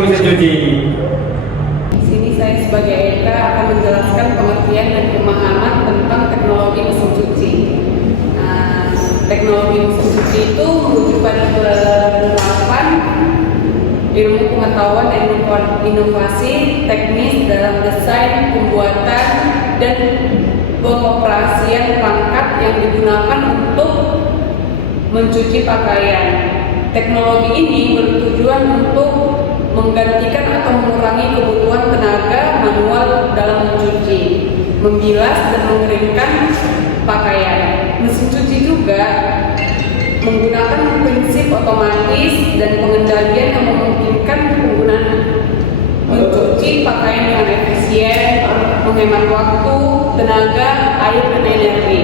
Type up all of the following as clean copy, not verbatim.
mesin cuci. Di sini saya sebagai Eka akan menjelaskan pengertian dan pemahaman tentang teknologi mesin cuci. Teknologi mesin cuci itu merujuk pada penerapan ilmu pengetahuan dan inovasi teknis dalam desain, pembuatan, dan pengoperasian perangkat yang digunakan untuk mencuci pakaian. Teknologi ini bertujuan untuk menggantikan atau mengurangi kebutuhan tenaga manual dalam mencuci, membilas, dan mengeringkan pakaian. Mesin cuci juga menggunakan prinsip otomatis dan pengendalian yang memungkinkan penggunaan mencuci pakaian dengan efisien, menghemat waktu, tenaga, air, dan energi.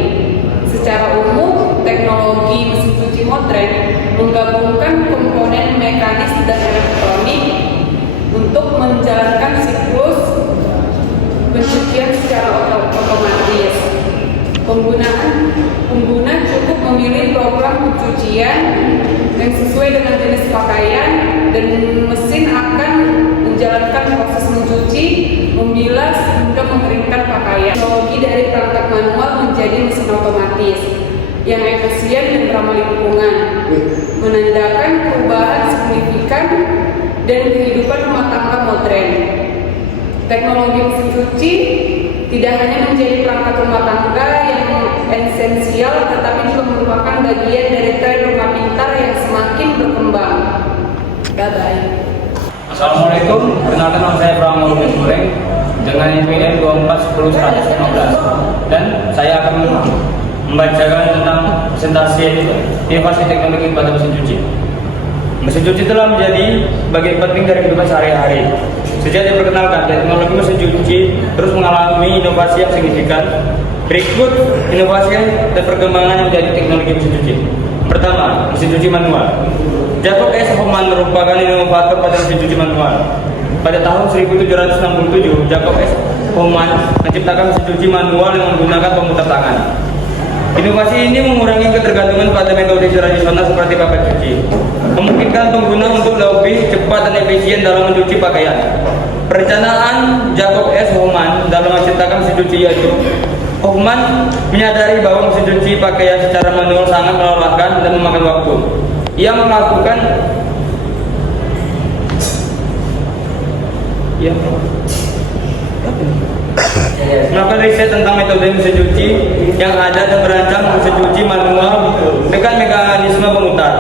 Secara umum, teknologi mesin cuci modern menggabungkan komponen mekanis dan elektronik untuk menjalankan siklus pencucian secara otomatis. Pengguna cukup memilih program pencucian yang sesuai dengan jenis pakaian, dan mesin akan menjalankan proses mencuci, membilas, hingga mengeringkan pakaian. Teknologi dari perangkat manual menjadi mesin otomatis yang efisien dan ramah lingkungan, menandakan perubahan signifikan dan kehidupan rumah tangga modern. Teknologi mesin cuci tidak hanya menjadi perangkat rumah tangga yang esensial, tetapi juga merupakan bagian dari tren rumah pintar yang semakin berkembang. Bye-bye. Assalamualaikum, perkenalkan nama saya Bram Goreng dengan NPM 2410115, dan saya akan membacakan tentang presentasi inovasi teknologi pada mesin cuci. Mesin cuci telah menjadi bagian penting dari kehidupan sehari-hari. Sejak diperkenalkan, teknologi mesin cuci terus mengalami inovasi yang signifikan. Berikut inovasi dan perkembangan yang menjadi teknologi mesin cuci. Pertama, mesin cuci manual. Jacob S. Hohmann merupakan inovator pada mesin cuci manual. Pada tahun 1767, Jacob S. Hohmann menciptakan mesin cuci manual yang menggunakan pemutar tangan. Inovasi ini mengurangi ketergantungan pada metode tradisional seperti pakai cuci, memungkinkan pengguna untuk lebih cepat dan efisien dalam mencuci pakaian. Perencanaan Jacob S. Hohmann dalam menciptakan mesin cuci yaitu Hohmann menyadari bahwa mesin cuci pakaian secara manual sangat melelahkan dan memakan waktu. Ia melakukan riset tentang metode mesin cuci yang ada dan merancang mesin cuci manual dengan mekanisme pemutar,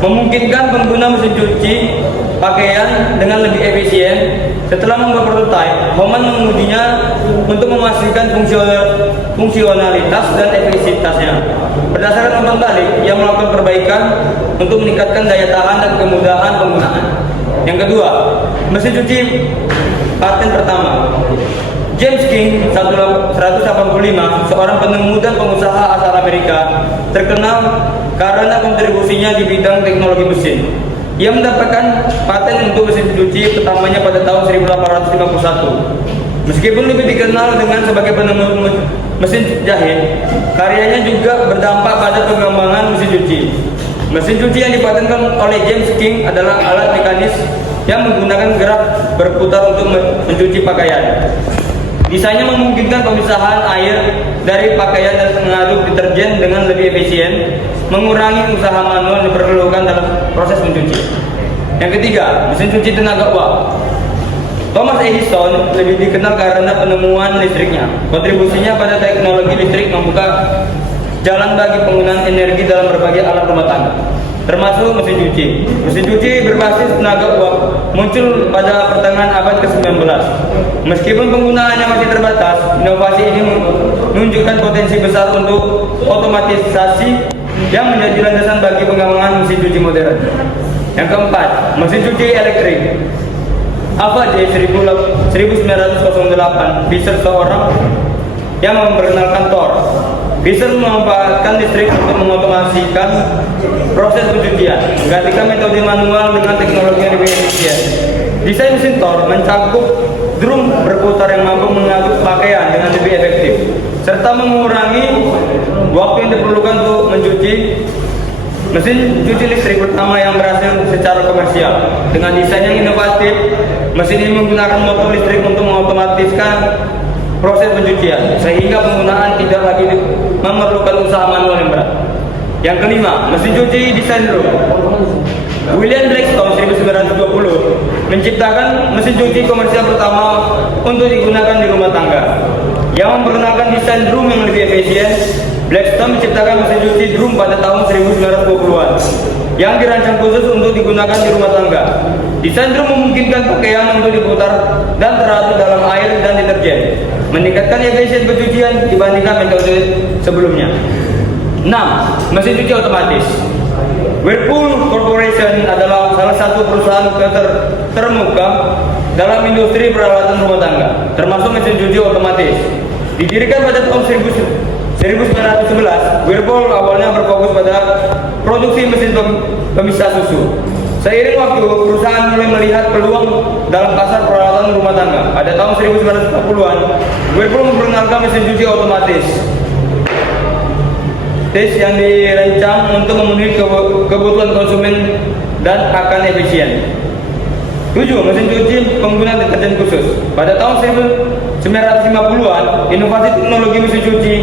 memungkinkan pengguna mesin cuci pakaian dengan lebih efisien. Setelah membuat prototipe, Hohmann mengujinya untuk memastikan fungsionalitas dan efektivitasnya. Berdasarkan umpan balik, ia melakukan perbaikan untuk meningkatkan daya tahan dan kemudahan penggunaan. Yang kedua, mesin cuci paten pertama. James King 185, seorang penemu dan pengusaha asal Amerika, terkenal karena kontribusinya di bidang teknologi mesin. Ia mendapatkan paten untuk mesin cuci pertamanya pada tahun 1851. Meskipun lebih dikenal dengan sebagai penemu mesin jahit, karyanya juga berdampak pada pengembangan mesin cuci. Mesin cuci yang dipatenkan oleh James King adalah alat mekanis yang menggunakan gerak berputar untuk mencuci pakaian. Desainnya memungkinkan pemisahan air dari pakaian dan mengaduk deterjen dengan lebih efisien, mengurangi usaha manual yang diperlukan dalam proses mencuci. Yang ketiga, mesin cuci tenaga uap. Thomas Edison lebih dikenal karena penemuan listriknya. Kontribusinya pada teknologi listrik membuka jalan bagi penggunaan energi dalam berbagai alat rumah tangga, termasuk mesin cuci. Mesin cuci berbasis tenaga uap muncul pada pertengahan abad ke-19. Meskipun penggunaannya masih terbatas, inovasi ini menunjukkan potensi besar untuk otomatisasi yang menjadi landasan bagi pengembangan mesin cuci modern. Yang keempat, mesin cuci elektrik. J. 1908, Fisher seorang yang memperkenalkan Thor. Fisher memanfaatkan listrik untuk mengotomasikan proses pencucian, menggantikan metode manual dengan teknologi yang lebih efisien. Desain mesin Thor mencakup drum berputar yang mampu mengaduk pakaian dengan lebih efektif, serta mengurangi waktu yang diperlukan untuk mencuci. Mesin cuci listrik pertama yang berhasil secara komersial. Dengan desain yang inovatif, mesin ini menggunakan motor listrik untuk mengotomatiskan proses pencucian, sehingga penggunaan tidak lagi memerlukan usaha manual yang berat. Yang kelima, mesin cuci desain room. William Blackstone 1920 menciptakan mesin cuci komersial pertama untuk digunakan di rumah tangga. Yang memperkenalkan desain drum yang lebih efisien, Blackstone menciptakan mesin cuci drum pada tahun 1920-an yang dirancang khusus untuk digunakan di rumah tangga. Desain drum memungkinkan pakaian untuk diputar dan teratur dalam air dan deterjen, meningkatkan efisien pencucian dibandingkan metode sebelumnya. 6. Mesin cuci otomatis. Whirlpool Corporation adalah salah satu perusahaan termuka dalam industri peralatan rumah tangga, termasuk mesin cuci otomatis. Didirikan pada tahun 1911, Whirlpool awalnya berfokus pada produksi mesin pemisah susu. Seiring waktu, perusahaan mulai melihat peluang dalam pasar peralatan rumah tangga. Pada tahun 1940-an, Whirlpool memperkenalkan mesin cuci otomatis yang dirancang untuk memenuhi kebutuhan konsumen dan akan efisien. 7. Mesin cuci pengguna deterjen khusus. Pada tahun 1950-an, inovasi teknologi mesin cuci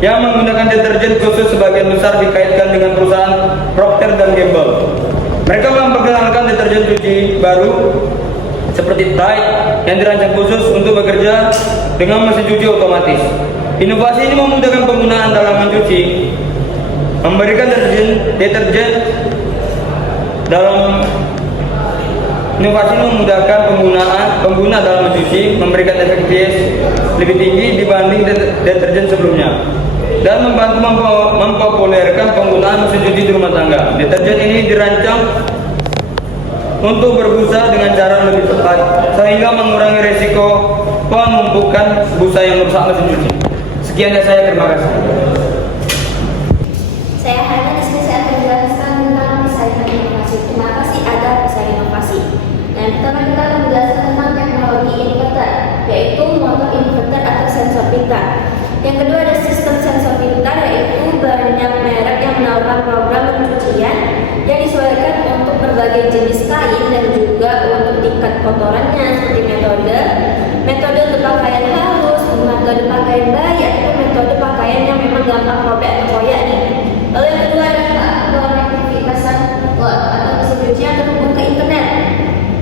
yang menggunakan deterjen khusus sebagian besar dikaitkan dengan perusahaan Procter & Gamble. Mereka memperkenalkan deterjen cuci baru seperti Tide yang dirancang khusus untuk bekerja dengan mesin cuci otomatis. Inovasi ini memudahkan penggunaan dalam mencuci, memberikan deterjen dalam inovasi memudahkan pengguna dalam mencuci, memberikan efektivitas lebih tinggi dibanding deterjen sebelumnya, dan membantu mempopulerkan penggunaan mesin cuci di rumah tangga. Deterjen ini dirancang untuk berbusa dengan cara lebih tepat, sehingga mengurangi risiko penumpukan busa yang merusak mesin cuci. Sekian dari saya, terima kasih. Saya hanya di sini saya akan menjelaskan tentang persaingan inovasi. Kenapa sih ada persaingan inovasi? Yang pertama kita akan menjelaskan tentang teknologi inverter, yaitu motor inverter atau sensor pintar. Yang kedua ada sistem sensor pintar, yaitu banyak merek yang menawarkan program pencucian yang disesuaikan untuk berbagai jenis kain dan juga untuk tingkat kotorannya, seperti metode untuk pakaian halus, metode pakaian bayi, atau metode pakaian yang memang gampang robek atau koyak nih. Lalu yang kedua adalah konektivitasan atau mesin cuci yang terhubung ke internet.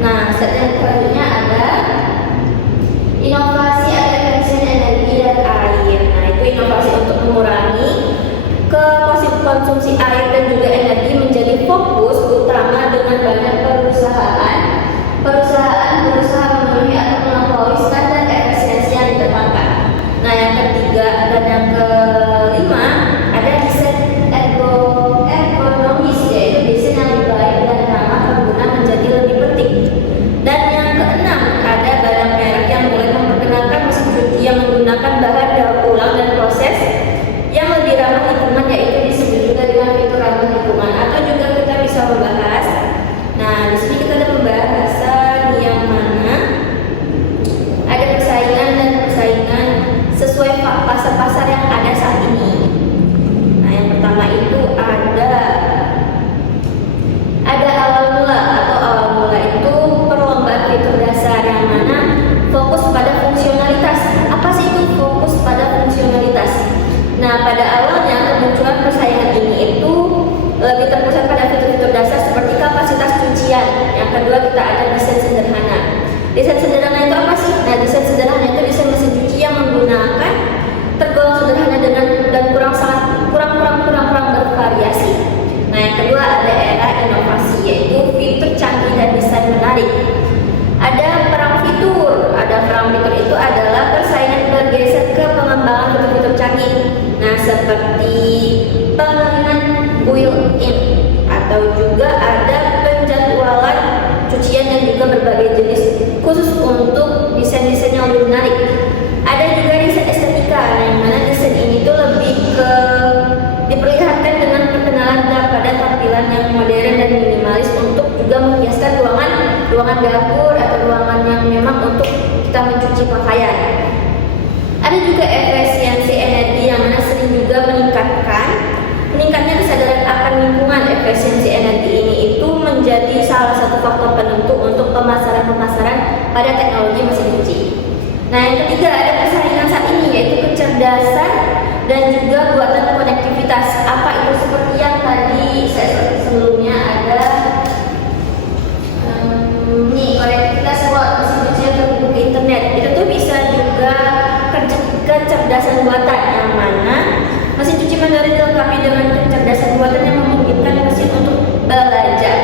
Nah, yang selanjutnya ada inovasi efisien energi dan air. Nah, itu inovasi untuk mengurangi konsumsi air dan juga energi menjadi fokus utama dengan banyak perusahaan berusaha memenuhi atau melampaui standar efisiensi yang ditetapkan. Nah, yang ketiga dan yang kelima ada desain ergonomis, yaitu desain yang lebih baik dan ramah pengguna menjadi lebih penting. Dan yang keenam ada banyak merek yang mulai memperkenalkan mesin cuci yang menggunakan bahan daur ulang dan proses yang lebih ramah lingkungan, yaitu disebut juga dengan fitur ramah lingkungan. Atau juga kita bisa membahas. Nah, di sini kita ada pembahasan yang mana ada persaingan sesuai pasar yang ada saat ini. Nah, yang pertama itu ada awal mula, atau awal mula itu perlombaan fitur dasar yang mana fokus pada fungsionalitas. Apa sih itu fokus pada fungsionalitas? Nah, pada awalnya kemunculan persaingan ini itu lebih terpusat pada fitur-fitur dasar seperti kapasitas cucian. Yang kedua kita ada desain sederhana. Desain sederhana itu apa sih? Nah, desain sederhana itu desain mesin cuci yang menggunakan tergolong sederhana dan kurang bervariasi. Nah, yang kedua ada era inovasi, yaitu fitur canggih dan desain menarik. Ada perang fitur. Perang fitur itu adalah persaingan bergeser ke pengembangan fitur-fitur canggih. Nah, seperti pengenalan built-in, atau juga ada penjadwalan cucian dan juga berbagai jenis khusus untuk desain-desain yang lebih menarik. Ada juga desain estetika, yang mana desain ini tuh lebih ke diperlihatkan dengan perkenalan pada tampilan yang modern dan minimalis untuk juga menghiaskan ruangan dapur atau ruangan yang memang untuk kita mencuci pakaian. Ada juga efisiensi energi yang mana sering juga meningkatnya kesadaran akan lingkungan. Efisiensi energi ini itu menjadi menjadi salah satu faktor penentu untuk pemasaran pada teknologi mesin cuci. Nah, yang ketiga ada persaingan saat ini, yaitu kecerdasan dan juga buatan konektivitas. Apa itu? Seperti yang tadi saya sebelumnya ada konektivitas mesin cuci yang terhubung ke internet. Itu tuh bisa juga kecerdasan buatan, yang mana mesin cuci mandiri dilengkapi dengan kecerdasan buatan yang memungkinkan mesin untuk belajar.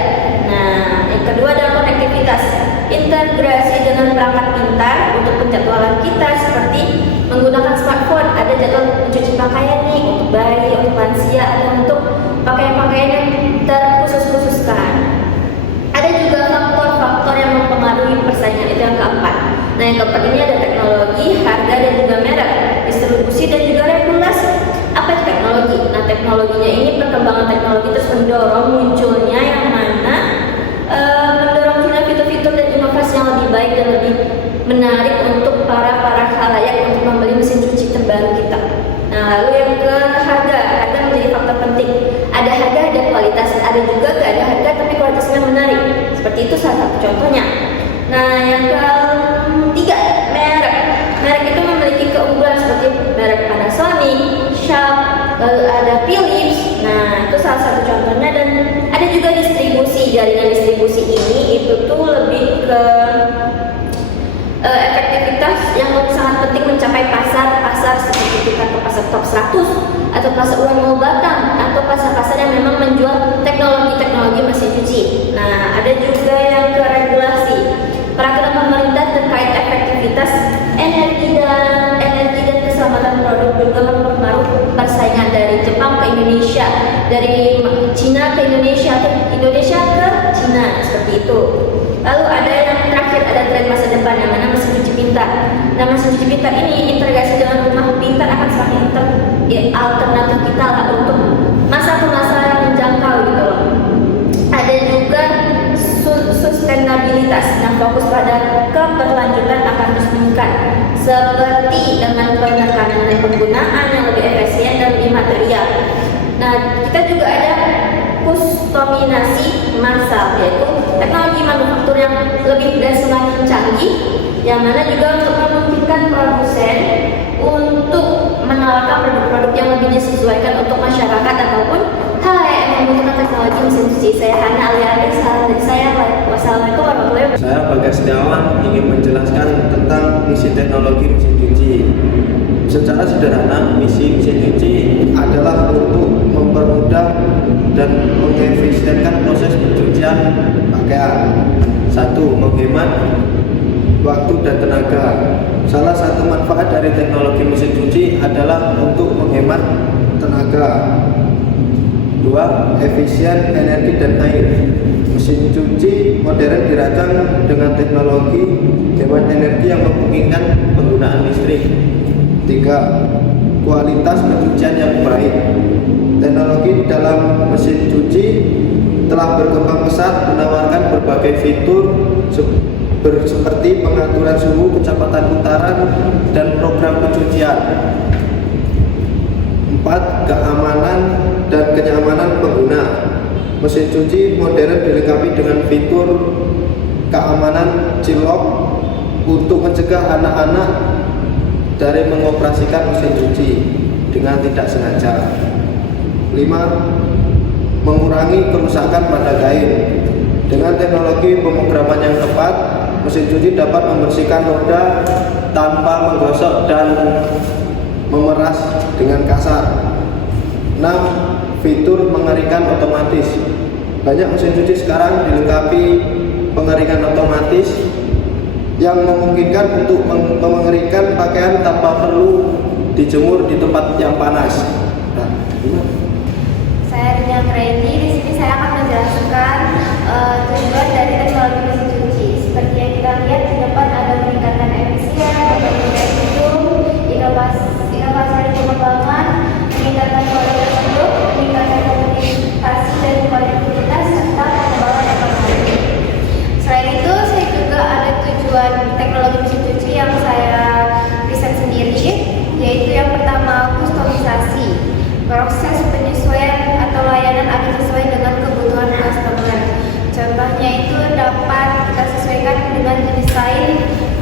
Nah, yang kedua adalah konektivitas, integrasi dengan perangkat pintar untuk penjadwalan kita, seperti menggunakan smartphone. Ada jadwal mencuci pakaian nih untuk bayi, untuk lansia, atau untuk pakaian-pakaian yang terkhususkan. Ada juga faktor-faktor yang mempengaruhi persaingan, itu yang keempat. Nah, yang keempat ini ada teknologi, harga, dan juga merek, distribusi, dan juga regulasi. Apa itu teknologi? Nah, teknologinya ini, perkembangan teknologi terus mendorong munculnya yang mana mendorong fitur-fitur dan inovasi yang lebih baik dan lebih menarik untuk para khalayak untuk membeli mesin cuci terbaru kita. Nah, lalu yang ke harga menjadi faktor penting. Ada harga, ada kualitas, ada juga gak ada harga tapi kualitasnya menarik. Seperti itu salah satu contohnya. Nah, yang ketiga, merek. Merek itu memiliki keunggulan seperti merek Panasonic, Sharp, lalu ada Philips. Nah, itu salah satu contohnya. Dan ada juga distribusi. Jaringan distribusi ini itu tuh lebih ke efektivitas yang sangat penting mencapai pasar seperti kita ke pasar top 100 atau pasar UML Batam atau pasar-pasar yang memang menjual teknologi mesin cuci. Nah, ada juga yang ke regulasi. Peraturan pemerintah terkait efektivitas energi dan keselamatan produk juga mempengaruhi persaingan dari Jepang ke Indonesia, dari Cina ke Indonesia, atau Indonesia ke Cina, seperti itu. Lalu ada yang terakhir, ada tren masa depan yang mana mesin cuci pintar. Nah, mesin cuci pintar ini integrasi dengan rumah pintar akan semakin alternatif kita lah untuk masa ke masa yang menjangkau gitu loh. Ada juga sustainabilitas. Nah, fokus pada keberlanjutan akan terus meningkat, seperti dengan penekanan dan penggunaan yang lebih efisien dan lebih material. Nah, kita juga ada kustomisasi massal, yaitu teknologi manufaktur yang lebih dan semakin canggih, yang mana juga untuk memungkinkan produsen untuk menawarkan produk-produk yang lebih disesuaikan untuk masyarakat ataupun halayak yang membutuhkan teknologi mesin cuci. Saya Hana Alialis, salam dari saya. Wassalamualaikum warahmatullahi wabarakatuh. Saya Bagas Setiawan ingin menjelaskan tentang misi teknologi mesin cuci. Secara sederhana, misi mesin cuci adalah untuk mempermudah dan mengefisienkan proses pencucian pakaian. 1. Menghemat waktu dan tenaga. Salah satu manfaat dari teknologi mesin cuci adalah untuk menghemat tenaga. 2. Efisien energi dan air. Mesin cuci modern dirancang dengan teknologi hemat energi yang memungkinkan penggunaan listrik. 3. Kualitas pencucian yang baik. Teknologi dalam mesin cuci telah berkembang pesat, menawarkan berbagai fitur seperti pengaturan suhu, kecepatan putaran, dan program pencucian. 4. Keamanan dan kenyamanan pengguna. Mesin cuci modern dilengkapi dengan fitur keamanan C-lock untuk mencegah anak-anak dari mengoperasikan mesin cuci dengan tidak sengaja. 5. Mengurangi kerusakan pada kain. Dengan teknologi pemrograman yang tepat, mesin cuci dapat membersihkan noda tanpa menggosok dan memeras dengan kasar. 6. Fitur pengeringan otomatis. Banyak mesin cuci sekarang dilengkapi pengeringan otomatis yang memungkinkan untuk mengeringkan pakaian tanpa perlu dijemur di tempat yang panas. Nah, Saya Ria Kredi. Di sini saya akan menjelaskan tujuan dari teknologi mesin cuci. Seperti yang kita lihat di depan ada peningkatan efisien, berbagai fitur, inovasi dan pengembangan, peningkatan kualitas produk, peningkatan komunikasi dan konektivitas, serta pengembangan ekonomi. Selain itu, saya juga ada tujuan teknologi mesin cuci yang saya riset sendiri, yaitu yang pertama, kustomisasi. Proses penyesuaian atau layanan akan sesuai dengan kebutuhan customer. jenis kain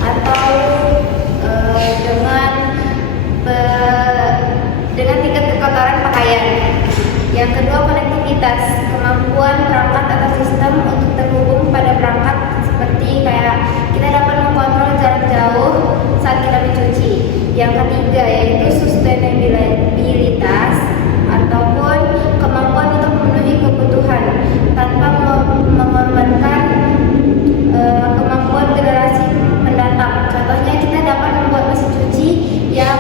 atau dengan tingkat kekotoran pakaian. Yang kedua, konektivitas, kemampuan perangkat atau sistem untuk terhubung pada perangkat seperti kayak kita dapat mengontrol jarak jauh saat kita mencuci. Yang ketiga yaitu sustainabilitas ataupun kemampuan untuk memenuhi kebutuhan tanpa mengorbankan kemampuan generasi mendatang. Contohnya kita dapat membuat mesin cuci yang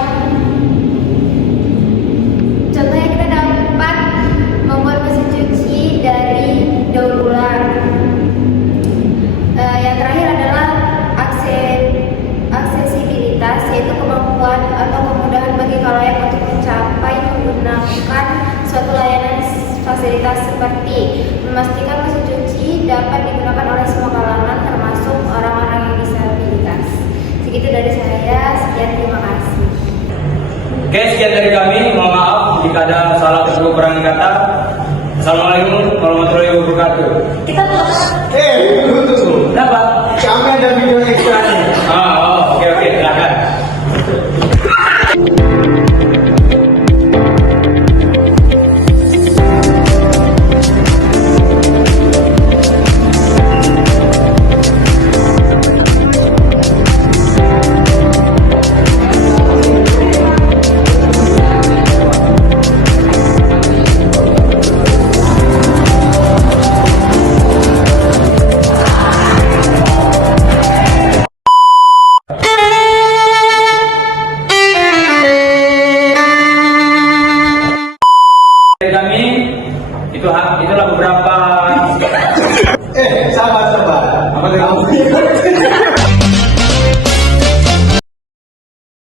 dari daur ulang. Yang terakhir adalah aksesibilitas, yaitu kemampuan atau kemudahan bagi khalayak untuk mencapai menggunakan suatu layanan fasilitas seperti memastikan mesin cuci dapat digunakan oleh semua kalangan termasuk orang-orang yang disabilitas. Segitu dari saya, sekian, terima kasih. Oke, sekian dari kami. Mohon maaf jika ada salah atau kekurangan kata. Assalamualaikum warahmatullahi wabarakatuh. Kita Tunggu. Kenapa? Kami ada video ekstra nih. Oke, silakan. Dari kami itulah beberapa Sabar. apa